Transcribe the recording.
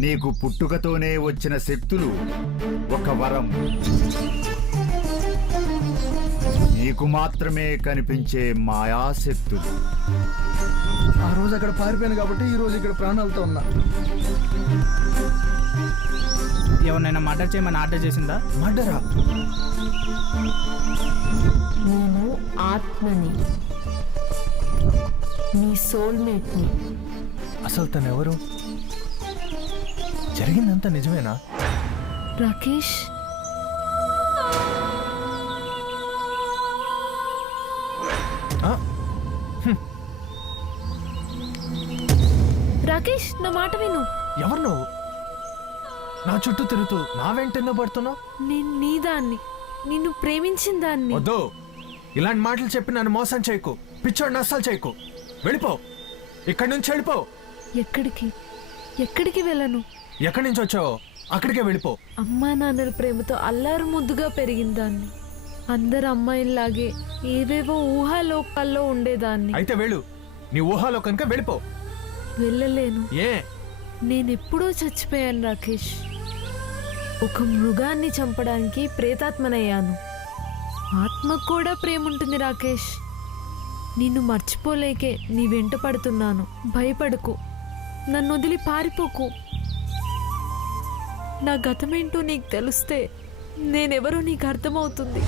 నీకు పుట్టుకతోనే వచ్చిన శక్తులు ఒక వరం. నీకు మాత్రమే కనిపించే మాయాశక్తులు. ఆ రోజు అక్కడ పారిపోయాను కాబట్టి ఈ రోజు ఇక్కడ ప్రాణాలతో ఉన్నా. ఎవరినైనా మర్డర్ చేయమని ఆర్డర్ చేసిందా? మర్డరా? నేను ఆత్మని, నీ సోల్మేట్ని. అసలు తను ఎవరు? జరిగిందంతా నిజమేనా? రాకేష్, రాకేష్ నా మాట విను. ఎవరు నువ్వు? నా చుట్టూ తిరుగుతూ నా వెంటనే పడుతున్నావు. నేను నీ దాన్ని, నిన్ను ప్రేమించిన దాన్ని. వద్దు, ఇలాంటి మాటలు చెప్పి నన్ను మోసం చేయకు, పిచ్చోడిని అస్సలు చేయకు. వెళ్ళిపో, ఇక్కడి నుంచి వెళ్ళిపో. ఎక్కడికి? ఎక్కడికి వెళ్ళను. ఎక్కడి నుంచి వచ్చావో అక్కడికే వెళ్ళిపో. అమ్మా నాన్నల ప్రేమతో అల్లారు ముద్దుగా పెరిగిన దాన్ని. అందరు అమ్మాయిల్లాగే ఏవేవో ఊహాలోకాల్లో ఉండేదాన్ని. అయితే వెళ్ళు, నీ ఊహాలో కనుక వెళ్ళిపో. వెళ్ళలేను. ఏ? నేనెప్పుడో చచ్చిపోయాను రాకేష్. ఒక మృగాన్ని చంపడానికి ప్రేతాత్మనయ్యాను. ఆత్మకు కూడా ప్రేమ ఉంటుంది రాకేష్. నిన్ను మర్చిపోలేకే నీ వెంట పడుతున్నాను. భయపడకు, నన్ను వదిలి పారిపోకు. నా గతమేంటో నీకు తెలిస్తే నేనెవరో నీకు అర్థమవుతుంది.